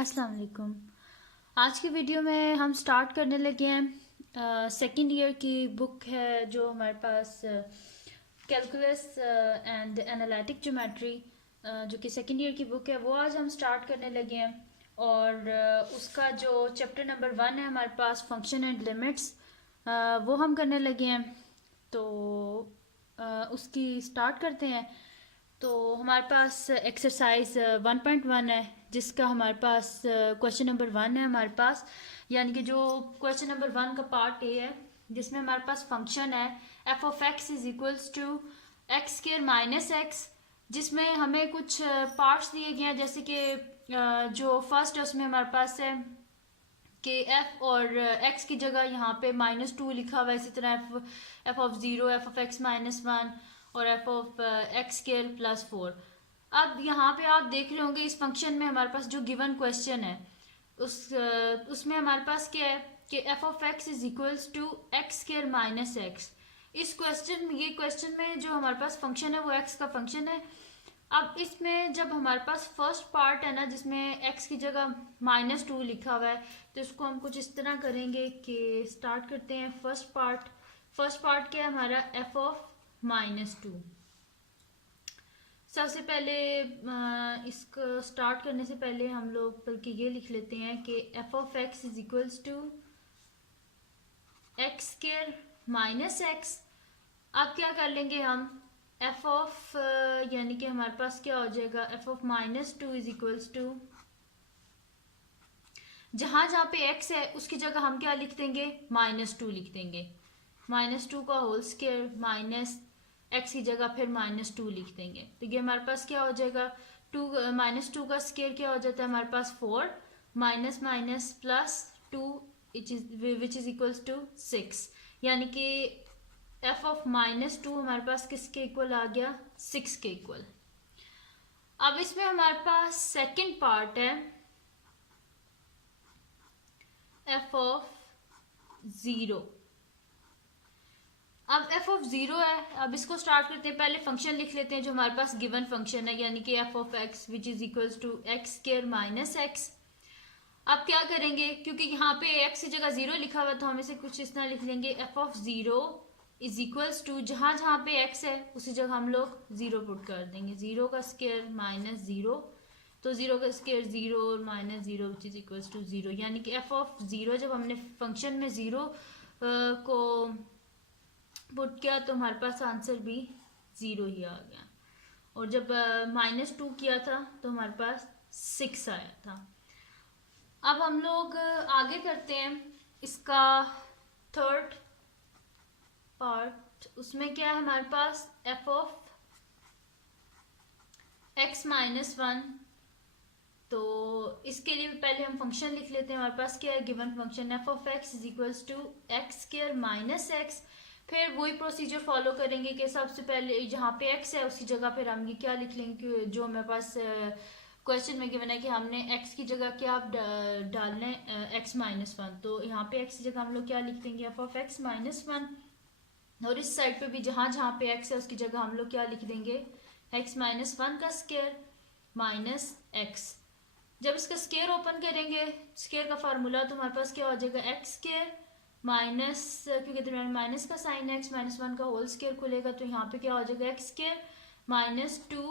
अस्सलाम वालेकुम। आज की वीडियो में हम स्टार्ट करने लगे हैं सेकंड ईयर की बुक है जो हमारे पास कैलकुलस एंड एनालिटिक ज्योमेट्री जो कि सेकंड ईयर की बुक है वो आज हम स्टार्ट करने लगे हैं। और उसका जो चैप्टर नंबर 1 है हमारे पास फंक्शन एंड लिमिट्स वो हम करने लगे हैं। तो उसकी स्टार्ट करते हैं। तो हमारे पास एक्सरसाइज 1.1 है जिसका हमारे पास क्वेश्चन नंबर 1 है हमारे पास, यानी कि जो क्वेश्चन नंबर 1 का पार्ट ए है जिसमें हमारे पास फंक्शन है f of x is equals to x square minus x, जिसमें हमें कुछ पार्ट्स दिए गए हैं। जैसे कि जो फर्स्ट है उसमें हमारे पास है कि एफ और एक्स की जगह यहाँ पे -2 लिखा हुआ है। इसी तरह F of zero, F of x -1 और एफ ऑफ एक्स स्क्वायर +4। अब यहाँ पे आप देख रहे होंगे इस फंक्शन में हमारे पास जो गिवन क्वेश्चन है उसमें हमारे पास क्या है कि f of x is equals to x square minus x. इस क्वेश्चन में जो हमारे पास फंक्शन है वो एक्स का फंक्शन है। अब इसमें जब हमारे पास फर्स्ट पार्ट है ना जिसमें x की जगह -2 लिखा हुआ है, तो इसको हम कुछ इस तरह करेंगे कि स्टार्ट करते हैं फर्स्ट पार्ट क्या है हमारा f ऑफ -2। सबसे पहले इसको स्टार्ट करने से पहले हम लोग बल्कि ये लिख लेते हैं कि f of x is equals to x square minus x. अब क्या कर लेंगे हम एफ ऑफ यानी कि हमारे पास क्या हो जाएगा f of -2 is equals to जहां जहां पे x है उसकी जगह हम क्या लिख देंगे -2 लिख देंगे। -2 का होल स्क्वायर माइनस एक्स की जगह फिर -2 लिख देंगे। तो ये हमारे पास क्या हो जाएगा -2 का स्क्वायर क्या हो जाता है हमारे पास 4 minus minus +2 which is equals to 6, यानी कि एफ ऑफ -2 हमारे पास किसके इक्वल आ गया 6 के इक्वल। अब इसमें हमारे पास सेकंड पार्ट है एफ ऑफ 0। अब एफ ऑफ 0 है। अब इसको स्टार्ट करते हैं, पहले फंक्शन लिख लेते हैं जो हमारे पास गिवन फंक्शन है, यानी कि f of x which is equals to x square minus x. अब क्या करेंगे क्योंकि यहाँ पे एक्स की जगह 0 लिखा हुआ तो हम इसे कुछ इस तरह लिख लेंगे f of 0 is equals to जहां जहां पे एक्स है उसी जगह हम लोग 0 पुट कर देंगे। 0 का स्क्वायर -0, तो 0 का स्क्वायर 0 और -0 विच इज इक्वल्स टू 0, यानी कि एफ ऑफ 0 जब हमने फंक्शन में 0 को पुट किया तो हमारे पास आंसर भी 0 ही आ गया। और जब -2 किया था तो हमारे पास 6 आया था। अब हम लोग आगे करते हैं इसका थर्ड पार्ट। उसमें क्या है हमारे पास एफ ऑफ एक्स -1। तो इसके लिए पहले हम फंक्शन लिख लेते हैं। हमारे पास क्या है given function f of x is equals to x square minus x. फिर वही प्रोसीजर फॉलो करेंगे कि सबसे पहले जहाँ पे x है उसकी जगह फिर हम ये क्या लिख लेंगे जो हमारे पास क्वेश्चन में गिवन है कि हमने x की जगह क्या डालना है x -1। तो यहाँ पे x की जगह हम लोग क्या लिख देंगे एफ ऑफ एक्स -1। और इस साइड पे भी जहाँ जहाँ पे x है उसकी जगह हम लोग क्या लिख देंगे x -1 का स्क्वायर माइनस एक्स। जब इसका स्क्वायर ओपन करेंगे स्क्वायर का फार्मूला तो हमारे पास क्या हो जाएगा एक्स स्क्वायर माइनस, क्योंकि दरम्यान माइनस का साइन है x -1 का होल स्क्वायर खुलेगा तो यहाँ पे क्या हो जाएगा x square -2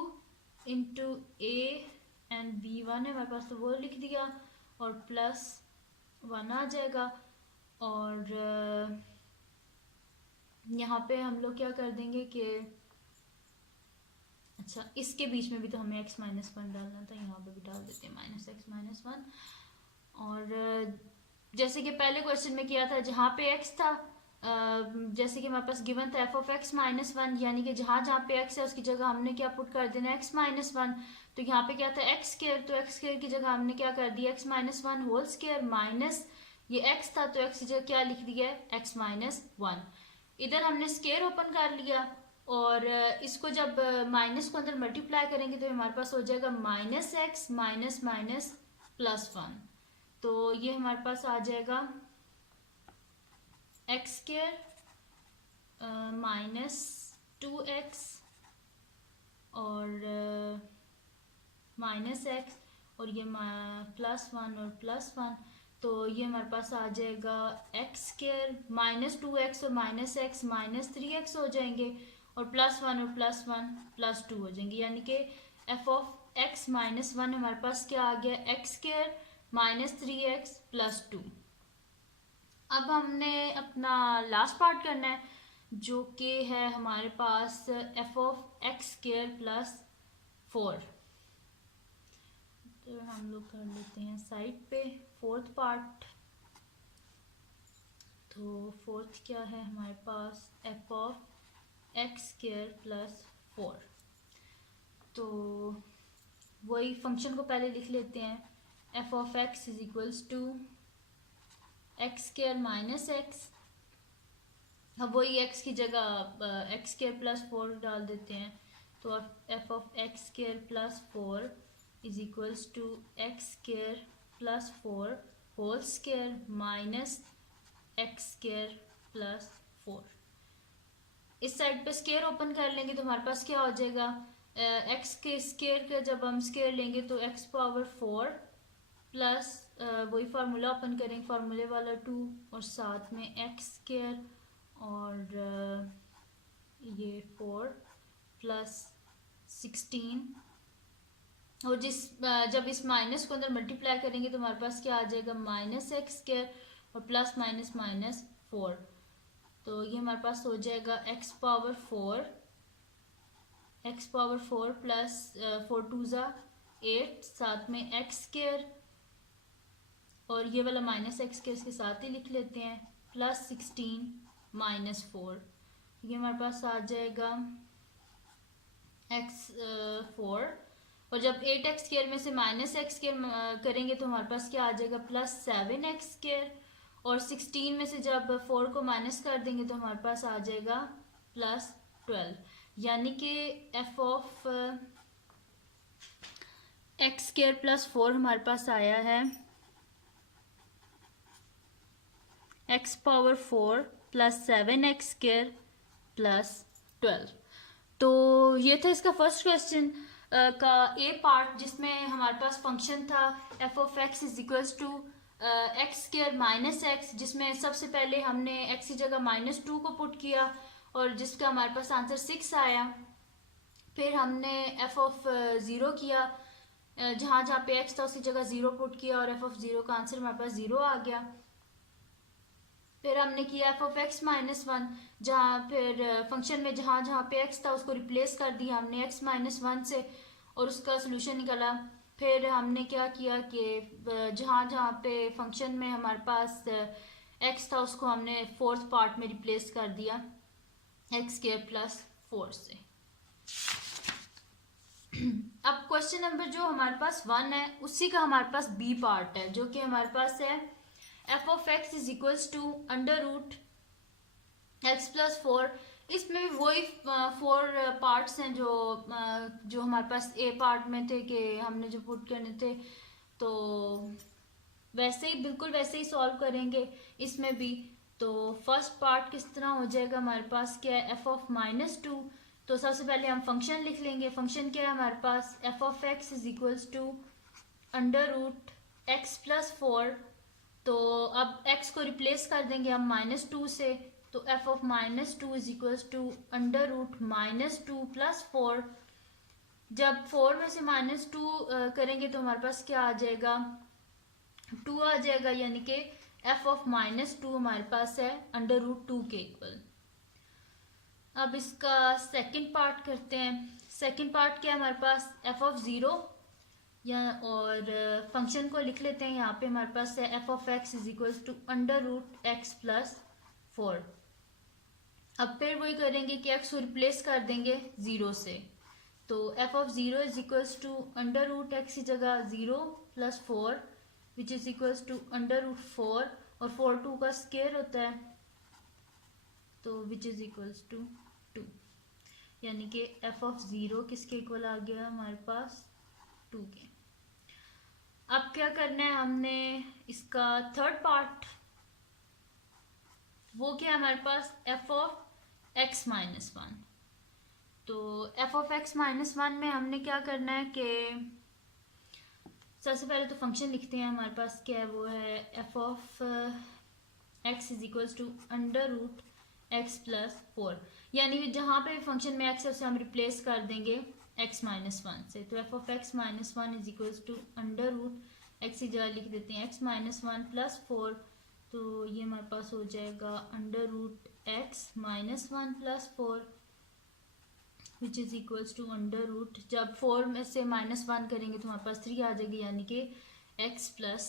into A and b1 है हमारे पास तो वो लिख दिया और +1 आ जाएगा। और यहाँ पे हम लोग क्या कर देंगे कि अच्छा इसके बीच में भी तो हमें x -1 डालना था, यहाँ पे भी डाल देते हैं -x -1। और जैसे कि पहले क्वेश्चन में किया था जहाँ पे x था जैसे कि हमारे पास गिवन था एफ ऑफ एक्स -1, यानी कि जहाँ जहाँ पे x है उसकी जगह हमने क्या पुट कर देना x -1। तो यहाँ पे क्या था एक्स स्क्वायर, तो एक्स स्क्वायर की जगह हमने क्या कर दिया x -1 होल स्क्वायर माइनस ये x था तो x की जगह क्या लिख दिया x -1। इधर हमने स्क्वायर ओपन कर लिया और इसको जब माइनस को अंदर मल्टीप्लाई करेंगे तो हमारे पास हो जाएगा -x माइनस माइनस +1। तो ये हमारे पास आ जाएगा एक्स स्क्वायर -2x और -x और ये +1 और +1, तो ये हमारे पास आ जाएगा x² -2x और -x -3x हो जाएंगे, और +1 और +1 +2 हो जाएंगे, यानी कि f(x - 1) हमारे पास क्या आ गया, x² -3x +2। अब हमने अपना लास्ट पार्ट करना है, जो कि है हमारे पास f(x² + 4)। तो हम लोग कर लेते हैं साइड पे फोर्थ पार्ट। तो फोर्थ क्या है हमारे पास, f(x² + 4)। तो वही फंक्शन को पहले लिख लेते हैं, f(x) = x² - x। अब वही x की जगह x² + 4 डाल देते हैं, तो f(x² + 4) = x² + 4 whole square minus x² + 4। इस साइड पे स्क्वायर ओपन कर लेंगे तो हमारे पास क्या हो जाएगा, x के स्क्वायर का जब हम स्क्वायर लेंगे तो x⁴ प्लस वही फार्मूला ओपन करेंगे, फार्मूले वाला 2 और साथ में x² और ये 4 + 16, और जब इस माइनस को अंदर मल्टीप्लाई करेंगे तो हमारे पास क्या आ जाएगा, -x² और +−4। तो ये हमारे पास हो जाएगा x⁴ प्लस 4 × 2 = 8, साथ में x² और ये वाला -x² इसके साथ ही लिख लेते हैं, +16 - 4। ये हमारे पास आ जाएगा x⁴, और जब 8x² में से -x² करेंगे तो हमारे पास क्या आ जाएगा, +7x², और 16 में से जब 4 को माइनस कर देंगे तो हमारे पास आ जाएगा +12, यानी कि f(x² + 4) हमारे पास आया है x⁴ + 7x² + 12। तो ये था इसका फर्स्ट क्वेश्चन का ए पार्ट, जिसमें हमारे पास फंक्शन था f(x) = x² - x, जिसमें सबसे पहले हमने x की जगह -2 को पुट किया और जिसका हमारे पास आंसर 6 आया। फिर हमने f(0) किया, जहाँ जहाँ पे x था उसकी जगह 0 पुट किया और f(0) का आंसर हमारे पास 0 आ गया। फिर हमने किया f(x - 1), जहाँ फिर फंक्शन में जहाँ जहाँ पे x था उसको रिप्लेस कर दिया हमने x - 1 से और उसका सोल्यूशन निकाला। फिर हमने क्या किया कि जहाँ जहाँ पे फंक्शन में हमारे पास x था उसको हमने फोर्थ पार्ट में रिप्लेस कर दिया x² + 4 से। अब क्वेश्चन नंबर जो हमारे पास 1 है उसी का हमारे पास बी पार्ट है, जो कि हमारे पास है f(x) = √x + 4। इसमें भी वही 4 पार्ट्स हैं जो हमारे पास ए पार्ट में थे कि हमने जो पुट करने थे, तो वैसे ही बिल्कुल वैसे ही सॉल्व करेंगे इसमें भी। तो फर्स्ट पार्ट किस तरह हो जाएगा, हमारे पास क्या है f(-2), तो सबसे पहले हम फंक्शन लिख लेंगे। फंक्शन क्या है हमारे पास, f(x) = √x + 4। तो अब x को रिप्लेस कर देंगे हम -2 से, तो f(-2) = √-2 + 4। जब 4 में से -2 करेंगे तो हमारे पास क्या आ जाएगा, 2 आ जाएगा, यानी कि f(-2) हमारे पास है √2 के इक्वल। अब इसका सेकंड पार्ट करते हैं। सेकंड पार्ट क्या है हमारे पास, f(0), या और फंक्शन को लिख लेते हैं। यहाँ पे हमारे पास है f(x) = √x + 4। अब फिर वही करेंगे कि x को रिप्लेस कर देंगे 0 से, तो f(0) = √x की जगह 0 + 4 विच इज इक्वल्स टू √4, और 4 2 का स्क्वायर होता है, तो विच इज इक्वल्स टू 2, यानी कि f(0) किसके इक्वल आ गया हमारे पास, 2 के। अब क्या करना है हमने, इसका थर्ड पार्ट वो क्या है हमारे पास, f(x - 1). तो f(x - 1) में हमने क्या करना है कि सबसे पहले तो फंक्शन लिखते हैं, हमारे पास क्या है वो है f of x is equals to under root x plus 4, यानी जहाँ पे फंक्शन में एक्स है उसे हम रिप्लेस कर देंगे एक्स माइनस वन से। तो f of x minus one is equals to under root x की जगह लिख देते हैं एक्स माइनस वन प्लस 4, तो ये हमारे पास हो जाएगा under root x minus one plus 4 which is equals to under root, जब 4 में से माइनस वन करेंगे तो हमारे पास 3 आ जाएगी, यानी कि x प्लस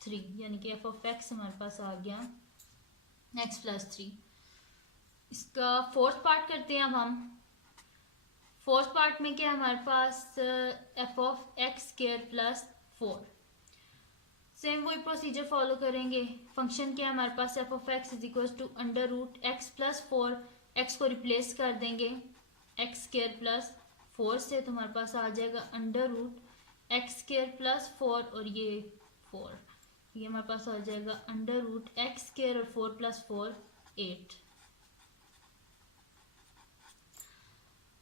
3, यानी कि एफ ऑफ एक्स हमारे पास आ गया x प्लस 3। इसका फोर्थ पार्ट करते हैं अब हम। फोर्थ पार्ट में क्या हमारे पास F of X square plus 4, same वही प्रोसीजर फॉलो करेंगे। फंक्शन क्या है हमारे पास F of x is equals to under root x plus 4, X को रिप्लेस कर देंगे एक्स स्क्वायर प्लस 4 से, तो हमारे पास आ जाएगा under root x square plus 4 और ये 4, ये हमारे पास आ जाएगा अंडर रूट एक्स स्क्वायर और 4 प्लस 4 8।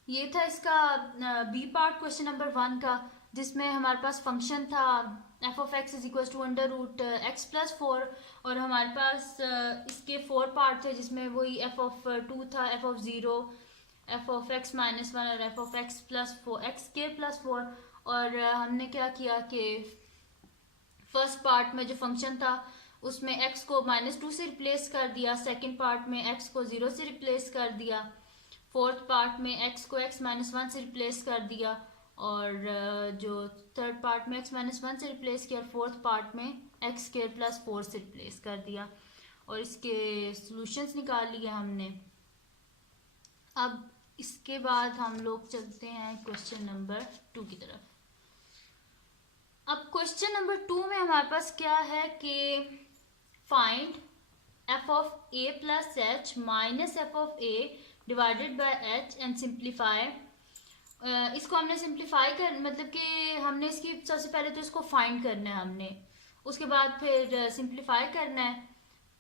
ये था इसका बी पार्ट क्वेश्चन नंबर 1 का, जिसमें हमारे पास फंक्शन था F of x is equal to under root x plus 4, और हमारे पास इसके 4 पार्ट थे जिसमें वही एफ ऑफ 2 था, F of 0, F of x minus 1 और F of x plus 4 x square plus 4। और हमने क्या किया कि फर्स्ट पार्ट में जो फंक्शन था उसमें x को -2 से रिप्लेस कर दिया, सेकंड पार्ट में x को 0 से रिप्लेस कर दिया, फोर्थ पार्ट में x को x माइनस 1 से रिप्लेस कर दिया, और जो थर्ड पार्ट में x माइनस 1 से रिप्लेस किया, और फोर्थ पार्ट में एक्स स्क्वायर प्लस 4 से रिप्लेस कर दिया, और इसके सॉल्यूशंस निकाल लिए हमने। अब इसके बाद हम लोग चलते हैं क्वेश्चन नंबर 2 की तरफ। अब क्वेश्चन नंबर 2 में हमारे पास क्या है कि find F of A plus H minus F of A divided by H and simplify. इसको हमने सिंप्लीफाई कर मतलब कि हमने इसकी सबसे पहले तो इसको फाइंड करना है हमने, उसके बाद फिर सिंप्लीफाई करना है।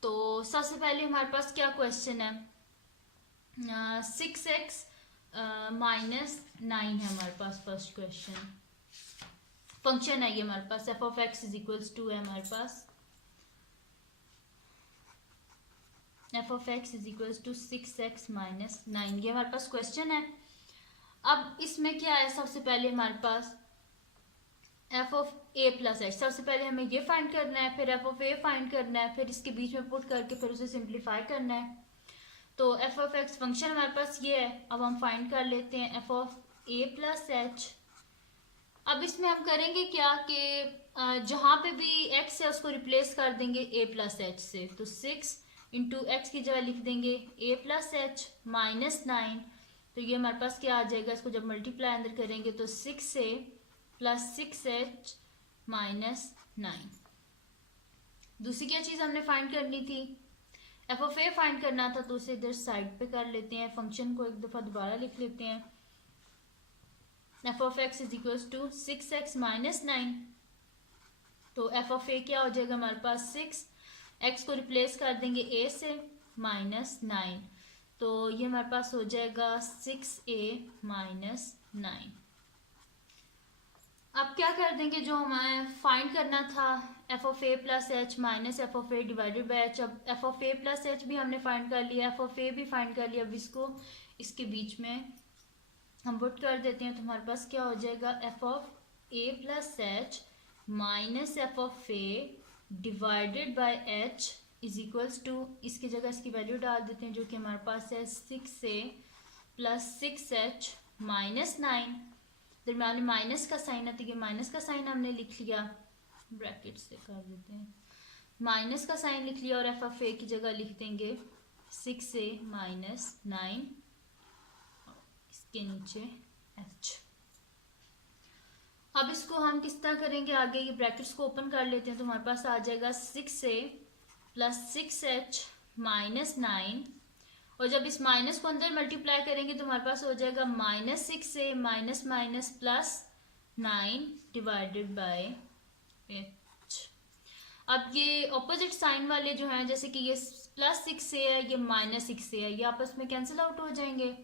तो सबसे पहले हमारे पास क्या क्वेश्चन है, 6x माइनस 9 है हमारे पास फर्स्ट क्वेश्चन। फंक्शन है ये हमारे पास F of x is equals to है हमारे पास F of x is equals to 6x minus 9, ये हमारे पास क्वेश्चन है। अब इसमें क्या है, सबसे पहले हमारे पास F of A plus H, सबसे पहले हमें ये फाइंड करना है, फिर एफ ऑफ ए फाइंड करना है, फिर इसके बीच में पुट करके फिर उसे सिंप्लीफाई करना है। तो एफ ऑफ एक्स फंक्शन हमारे पास ये है। अब हम फाइंड कर लेते हैं f of A plus H. अब इसमें हम करेंगे क्या कि जहाँ पे भी एक्स है उसको रिप्लेस कर देंगे ए प्लस एच से, तो 6 इंटू एक्स की जगह लिख देंगे ए प्लस एच माइनस 9, तो ये हमारे पास क्या आ जाएगा, इसको जब मल्टीप्लाई अंदर करेंगे तो 6 ए प्लस 6h माइनस 9। दूसरी क्या चीज़ हमने फाइंड करनी थी, एफ ऑफ ए फाइंड करना था, तो उसे इधर साइड पे कर लेते हैं, फंक्शन को एक दफ़ा दोबारा लिख लेते हैं। F of x is equals to 6x minus 9, तो एफ ऑफ ए क्या हो जाएगा हमारे पास 6, एक्स को रिप्लेस कर देंगे ए से माइनस 9, तो ये हमारे पास हो जाएगा 6a माइनस 9। अब क्या कर देंगे, जो हमें फाइंड करना था F of A plus H minus F of A divided by H, अब F of A plus H भी हमने फाइंड कर लिया, एफ ऑफ ए भी फाइंड कर लिया। अब इसको इसके बीच में हम पुट कर देते हैं, तो हमारे पास क्या हो जाएगा f of A plus H minus F of A divided by h is equals to, इसकी जगह इसकी वैल्यू डाल देते हैं जो कि हमारे पास है 6a प्लस 6h माइनस 9, दरम्यान में माइनस का साइन है तो ये माइनस का साइन हमने लिख लिया, ब्रैकेट से कर देते हैं, माइनस का साइन लिख लिया, और एफ ऑफ ए की जगह लिख देंगे 6a माइनस 9, इसके नीचे h। अब इसको हम किस तरह करेंगे आगे, ये ब्रैकेट्स को ओपन कर लेते हैं, तो हमारे पास आ जाएगा 6a प्लस 6h माइनस 9, और जब इस माइनस को अंदर मल्टीप्लाई करेंगे तो हमारे पास हो जाएगा minus 6a minus minus plus 9 divided by h। अब ये ऑपोजिट साइन वाले जो हैं, जैसे कि ये प्लस 6a है, ये माइनस 6a है, ये आपस में कैंसिल आउट हो जाएंगे,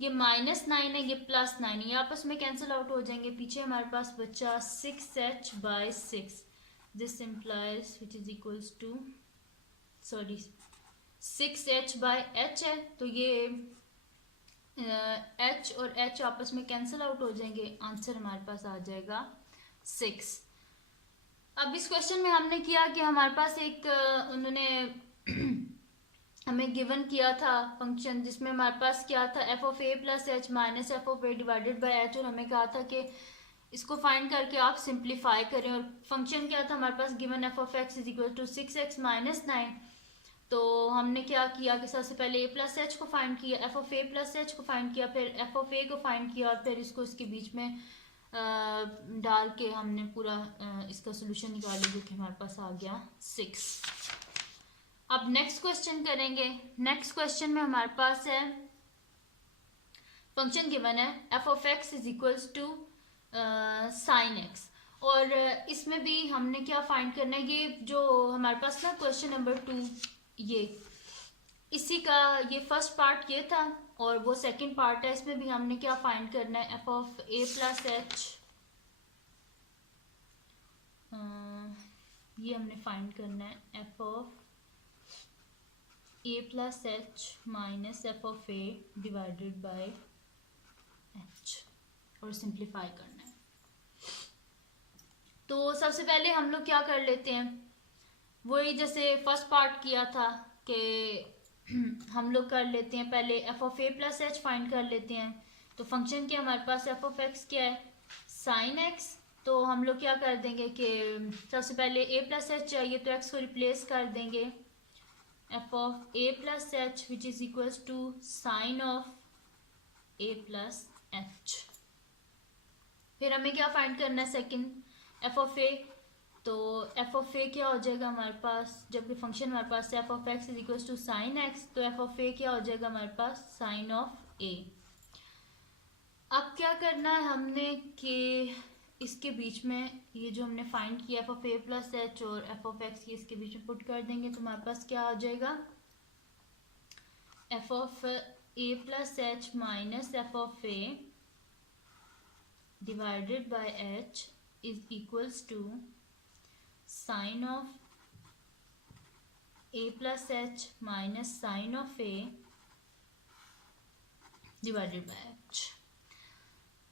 ये -9 है, ये +9 है, ये आपस में कैंसिल आउट हो जाएंगे। पीछे हमारे पास बचा 6h/6, this implies which is equals to, sorry 6h/h है, तो ये h और h आपस में कैंसिल आउट हो जाएंगे, आंसर हमारे पास आ जाएगा 6। अब इस क्वेश्चन में हमने किया कि हमारे पास एक उन्होंने हमें गिवन किया था फंक्शन, जिसमें हमारे पास क्या था, f(a) + h minus f(a) divided by h, और हमें कहा था कि इसको फाइंड करके आप सिंप्लीफाई करें। और फंक्शन क्या था हमारे पास given, f(x) is equal to 6x - 9। तो हमने क्या किया कि सबसे पहले a + h को फाइंड किया, f(a) + h को फाइंड किया, फिर f(a) को फाइंड किया, और फिर इसको इसके बीच में डाल के हमने पूरा इसका सोल्यूशन निकाला, जो कि हमारे पास आ गया 6। अब नेक्स्ट क्वेश्चन करेंगे। नेक्स्ट क्वेश्चन में हमारे पास है फंक्शन गिवन है f(x) is equals to sin x, और इसमें भी हमने क्या फाइंड करना है, ये जो हमारे पास ना क्वेश्चन नंबर 2, ये इसी का ये फर्स्ट पार्ट ये था, और वो सेकंड पार्ट है। इसमें भी हमने क्या फाइंड करना है, f(a + h), ये हमने फाइंड करना है f(a + h minus f(a) divided by h, और सिंप्लीफाई करना है। तो सबसे पहले हम लोग क्या कर लेते हैं, वही जैसे फर्स्ट पार्ट किया था कि हम लोग कर लेते हैं, पहले f(a + h फाइंड कर लेते हैं। तो फंक्शन क्या हमारे पास, f(x) क्या है, sin x। तो हम लोग क्या कर देंगे कि सबसे पहले a + h चाहिए, तो x को रिप्लेस कर देंगे, f(a + h which is equals to sin of a + h। फिर हमें क्या फाइंड करना है, सेकंड f(a), तो f(a) क्या हो जाएगा हमारे पास, जबकि फंक्शन हमारे पास है f(x) is equals to sin x, तो f(a) क्या हो जाएगा हमारे पास, sin of a। अब क्या करना है हमने कि इसके बीच में ये जो हमने फाइंड किया f(a + h और f(x) ये इसके बीच में पुट कर देंगे, तो हमारे पास क्या आ जाएगा, f(a + h minus f(a) divided by h is equals to sin of a plus h minus sin of a divided by h।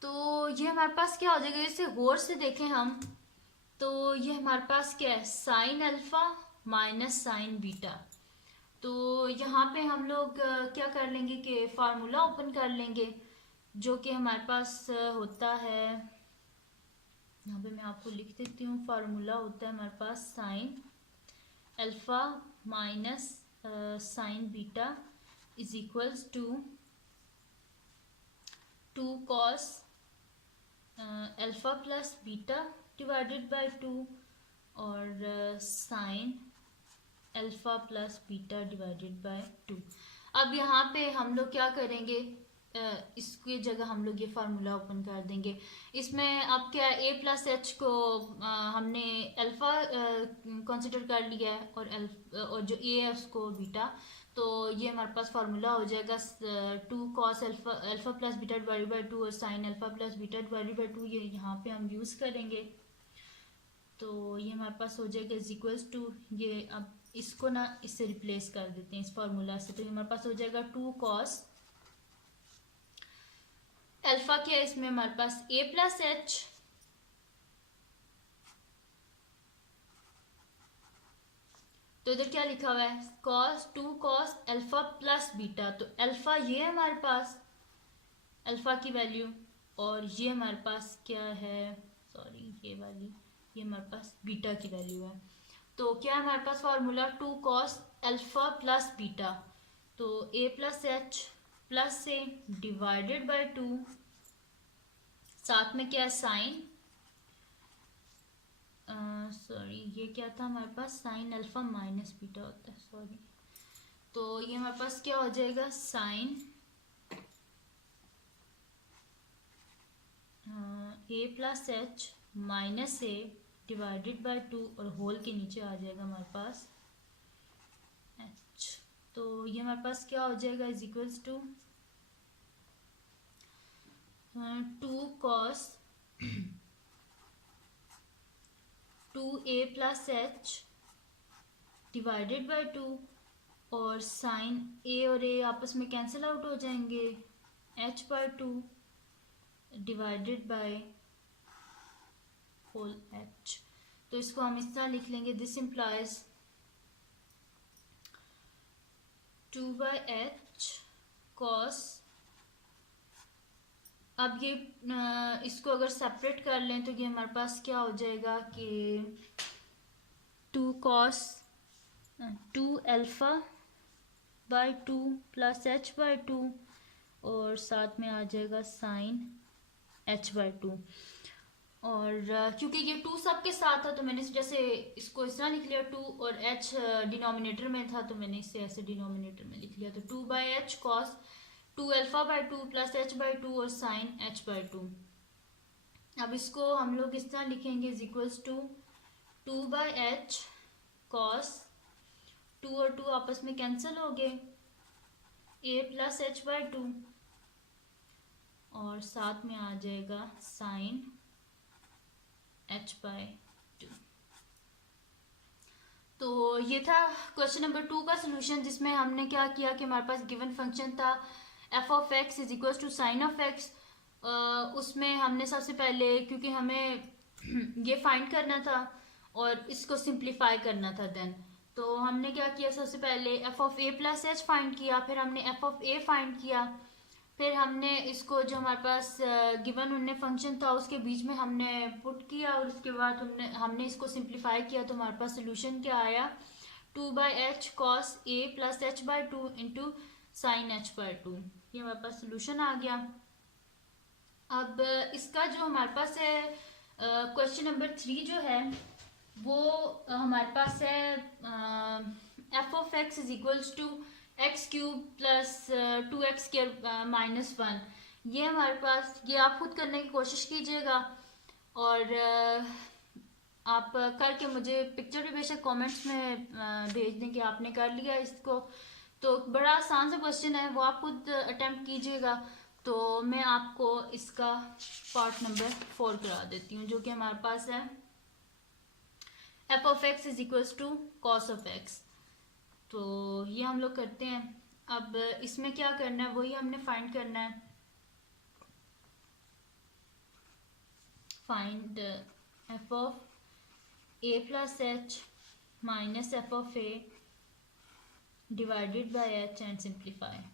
तो ये हमारे पास क्या हो जाएगा, इसे गौर से देखें हम, तो ये हमारे पास क्या है, sign alpha minus sine beta. तो यहाँ पे हम लोग क्या कर लेंगे कि फार्मूला ओपन कर लेंगे, जो कि हमारे पास होता है, यहाँ पे मैं आपको लिख देती हूँ, फार्मूला होता है हमारे पास sine alpha minus sine beta is equals to 2 cos alpha plus beta divided by 2, और sine alpha plus beta divided by 2। अब यहाँ पे हम लोग क्या करेंगे, इसकी जगह हम लोग ये फार्मूला ओपन कर देंगे। इसमें अब क्या a + h को हमने अल्फा कंसिडर कर लिया है, और जो a है उसको बीटा। तो ये हमारे पास फार्मूला हो जाएगा 2 cos alpha plus beta divided by 2 और sine alpha plus beta divided by 2, ये यहाँ पे हम यूज़ करेंगे। तो ये हमारे पास हो जाएगा इज इक्वल्स टू, ये अब इसको ना इससे रिप्लेस कर देते हैं इस फार्मूला से, तो हमारे पास हो जाएगा 2 cos अल्फा, क्या है इसमें हमारे पास a + h तो इधर क्या लिखा हुआ है,2 cos अल्फा प्लस बीटा। तो अल्फा ये है हमारे पास अल्फा की वैल्यू, और ये हमारे पास क्या है, सॉरी ये वाली, ये हमारे पास बीटा की वैल्यू है। तो क्या है हमारे पास formula, 2 cos alpha plus beta, तो a + h plus a divided by 2, साथ में क्या है साइन, सॉरी ये क्या था हमारे पास, साइन अल्फा माइनस बीटा होता है, सॉरी। तो ये हमारे पास क्या हो जाएगा, sine a + h minus a divided by 2, और होल के नीचे आ जाएगा हमारे पास h। तो ये हमारे पास क्या हो जाएगा, is equals to 2 cos 2a plus h divided by 2, और साइन ए और ए आपस में कैंसिल आउट हो जाएंगे, h by 2 divided by whole h। तो इसको हम इस तरह लिख लेंगे, this implies 2 by h cos. अब ये इसको अगर सेपरेट कर लें तो ये हमारे पास क्या हो जाएगा कि 2 cos 2 alpha by 2 plus H by 2, और साथ में आ जाएगा साइन एच बाई 2। और क्योंकि ये 2 सब के साथ था तो मैंने जैसे इसको इस तरह लिख लिया, 2 और h डिनोमिनेटर में था तो मैंने इसे ऐसे डिनोमिनेटर में लिख लिया। तो 2 by h cos 2 alpha by 2 plus H by 2 और साइन एच बाई 2। अब इसको हम लोग इस तरह लिखेंगे, is equals to 2 by h cos 2 और 2 आपस में कैंसिल हो गए, a प्लस एच बाई 2, और साथ में आ जाएगा साइन h बाई 2। तो ये था क्वेश्चन नंबर 2 का सोल्यूशन, जिसमें हमने क्या किया कि हमारे पास गिवन फंक्शन था f of x is equal to sine of x। उसमें हमने सबसे पहले, क्योंकि हमें ये फाइंड करना था और इसको सिंप्लीफाई करना था, देन तो हमने क्या किया, सबसे पहले f of a plus H find किया, फिर हमने f ऑफ a फाइंड किया, फिर हमने इसको जो हमारे पास गिवन उनने फंक्शन था उसके बीच में हमने पुट किया, और उसके बाद हमने इसको सिंप्लीफाई किया तो हमारे पास सोल्यूशन क्या आया, 2 by h cos a plus H by 2 into sine h by 2। ये हमारे पास सोल्यूशन आ गया। अब इसका जो हमारे पास है क्वेश्चन नंबर 3 जो है वो हमारे पास है f of x is equals to x cube plus 2x square minus 1। ये हमारे पास, ये आप खुद करने की कोशिश कीजिएगा, और आप करके मुझे पिक्चर भी बेशक कमेंट्स में भेज दें कि आपने कर लिया इसको। तो बड़ा आसान सा क्वेश्चन है, वो आप खुद अटेम्प्ट कीजिएगा। तो मैं आपको इसका पार्ट नंबर 4 करा देती हूँ, जो कि हमारे पास है f of x is equals to cos of x। तो ये हम लोग करते हैं। अब इसमें क्या करना है, वही हमने फाइंड करना है, find f of a plus H minus f of a divided by h and simplify.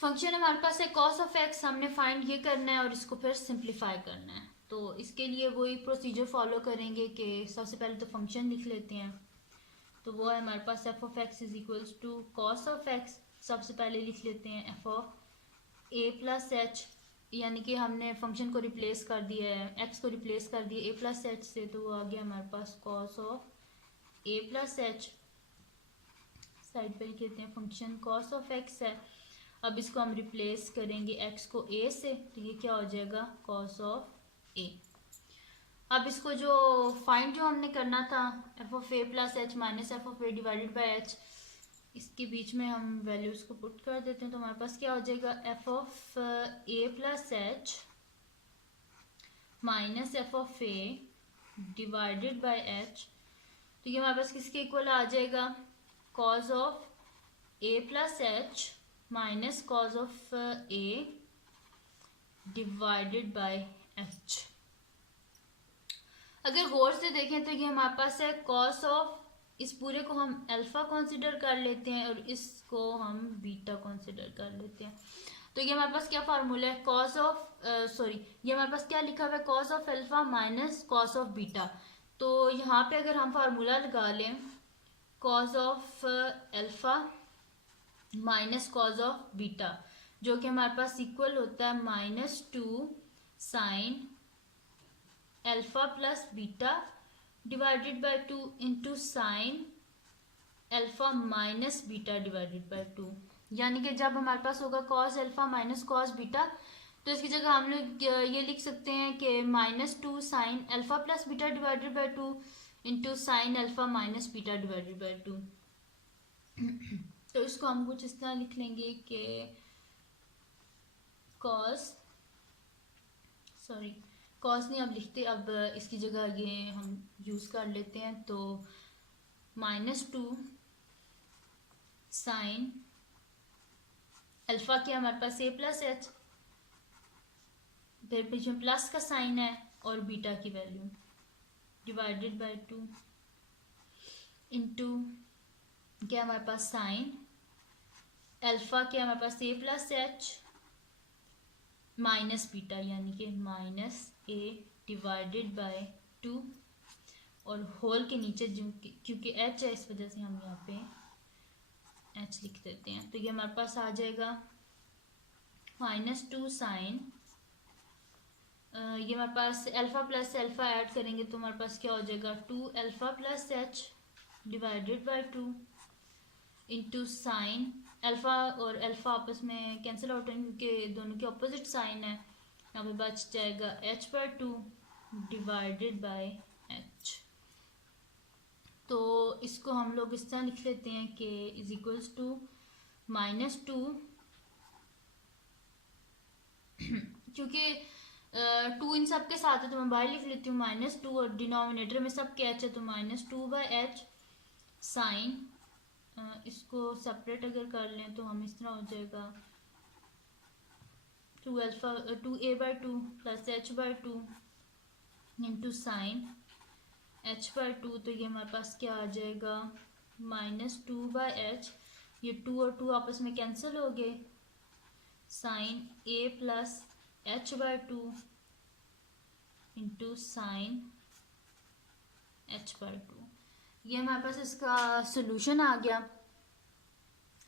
Function हमारे पास है cos ऑफ x, हमने फाइंड ये करना है और इसको फिर सिंप्लीफाई करना है। तो इसके लिए वही प्रोसीजर फॉलो करेंगे कि सबसे पहले तो फंक्शन लिख लेते हैं। तो वो है हमारे पास f of x is equals to cos of x। सबसे पहले लिख लेते हैं f of a plus h, यानी कि हमने फंक्शन को रिप्लेस कर दिया है, x को रिप्लेस कर दिया a प्लस एच से, तो वो आ गया हमारे पास cos of a plus H. Side पर लिख लेते हैं फंक्शन कॉस ऑफ x है। अब इसको हम रिप्लेस करेंगे x को a से, तो ये क्या हो जाएगा कॉस ऑफ a। अब इसको जो फाइंड जो हमने करना था f of a plus H minus F of a divided by h, इसके बीच में हम वैल्यूज को पुट कर देते हैं। तो हमारे पास क्या हो जाएगा f of a plus H minus F of a divided by h। तो ये हमारे पास किसके इक्वल आ जाएगा, cause of a plus H minus cos of a divided by h। अगर गौर से देखें तो ये हमारे पास है कॉस ऑफ, इस पूरे को हम अल्फा कंसिडर कर लेते हैं और इसको हम बीटा कंसिडर कर लेते हैं। तो ये हमारे पास क्या फार्मूला है, कॉस ऑफ ये हमारे पास क्या लिखा हुआ है, cos of alpha minus cos of beta. तो यहाँ पे अगर हम फार्मूला लगा लें, cos of alpha minus cos of beta, जो कि हमारे पास इक्वल होता है -2 sign alpha plus beta divided by 2 into sine alpha minus beta divided by 2। यानी कि जब हमारे पास होगा cos alpha minus cos beta, तो इसकी जगह हम लोग ये लिख सकते हैं कि -2 sign alpha plus beta divided by 2 into sine alpha minus beta divided by 2। तो इसको हम कुछ इस तरह लिख लेंगे कि कॉस नहीं अब लिखते, अब इसकी जगह ये हम यूज़ कर लेते हैं। तो -2 साइन अल्फ़ा क्या हमारे पास a प्लस एच, फिर पीछे प्लस का साइन है और बीटा की वैल्यू डिवाइडेड बाय 2 इंटू क्या हमारे पास साइन अल्फ़ा क्या हमारे पास a plus H minus beta, यानी कि -a डिवाइडेड बाय 2 और होल के नीचे क्योंकि h है इस वजह से हम यहाँ पे h लिख देते हैं। तो ये हमारे पास आ जाएगा -2 साइन, ये हमारे पास अल्फ़ा प्लस अल्फ़ा ऐड करेंगे तो हमारे पास क्या हो जाएगा 2 alpha plus h divided by 2 into sine alpha और अल्फ़ा आपस में कैंसिल आउट होंगे क्योंकि दोनों के ऑपोजिट साइन है। यहाँ पे बच जाएगा h/2 डिवाइडेड बाय h। तो इसको हम लोग इस तरह लिख लेते हैं कि इज इक्वल्स टू -2 क्योंकि 2 इन सब के साथ है तो मैं बाहर लिख लेती हूँ -2 और डिनोमिनेटर में सब क्या है तो -2/h साइन, इसको सेपरेट अगर कर लें तो हम इस तरह हो जाएगा 2a/2 plus h/2 into sine h/2। तो ये हमारे पास क्या आ जाएगा -2/h, ये 2 और 2 आपस में कैंसिल हो गए, sine a plus h/2 into sine h/2। ये हमारे पास इसका सोल्यूशन आ गया।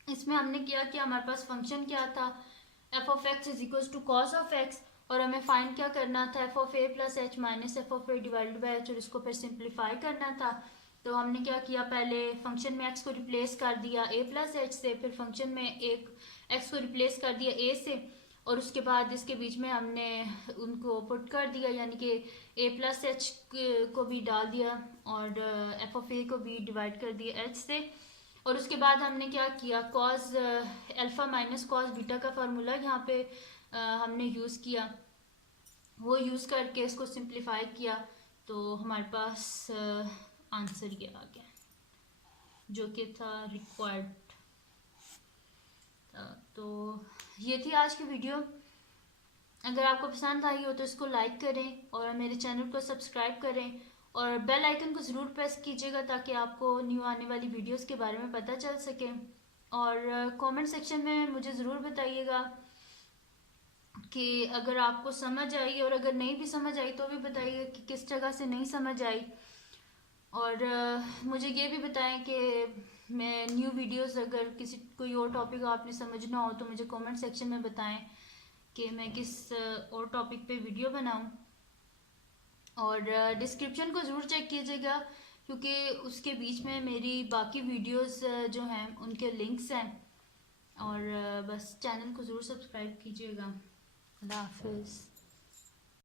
इसमें हमने किया कि हमारे पास फंक्शन क्या था f(x) is equal to cos of x और हमें फाइंड क्या करना था f(a) plus h minus f(a) divided by h और इसको फिर सिंप्लीफाई करना था। तो हमने क्या किया, पहले फंक्शन में x को रिप्लेस कर दिया a प्लस h से, फिर फंक्शन में एक x को रिप्लेस कर दिया a से और उसके बाद इसके बीच में हमने उनको पुट कर दिया, यानी कि a प्लस एच को भी डाल दिया और f(a) को भी डिवाइड कर दिया h से। और उसके बाद हमने क्या किया, cos alpha minus cos beta का फार्मूला यहाँ पे हमने यूज़ किया, वो यूज़ करके इसको सिंप्लीफाई किया तो हमारे पास आंसर ये आ गया जो कि था रिक्वायर्ड। तो ये थी आज की वीडियो। अगर आपको पसंद आई हो तो इसको लाइक करें और मेरे चैनल को सब्सक्राइब करें और बेल आइकन को ज़रूर प्रेस कीजिएगा ताकि आपको न्यू आने वाली वीडियोस के बारे में पता चल सके। और कमेंट सेक्शन में मुझे ज़रूर बताइएगा कि अगर आपको समझ आई, और अगर नहीं भी समझ आई तो भी बताइए कि किस जगह से नहीं समझ आई। और मुझे ये भी बताएं कि मैं न्यू वीडियोस अगर किसी कोई और टॉपिक आपने समझना हो तो मुझे कमेंट सेक्शन में बताएं कि मैं किस और टॉपिक पे वीडियो बनाऊं। और डिस्क्रिप्शन को ज़रूर चेक कीजिएगा क्योंकि उसके बीच में मेरी बाकी वीडियोस जो हैं उनके लिंक्स हैं। और बस चैनल को ज़रूर सब्सक्राइब कीजिएगा। अल्लाह हाफिज़।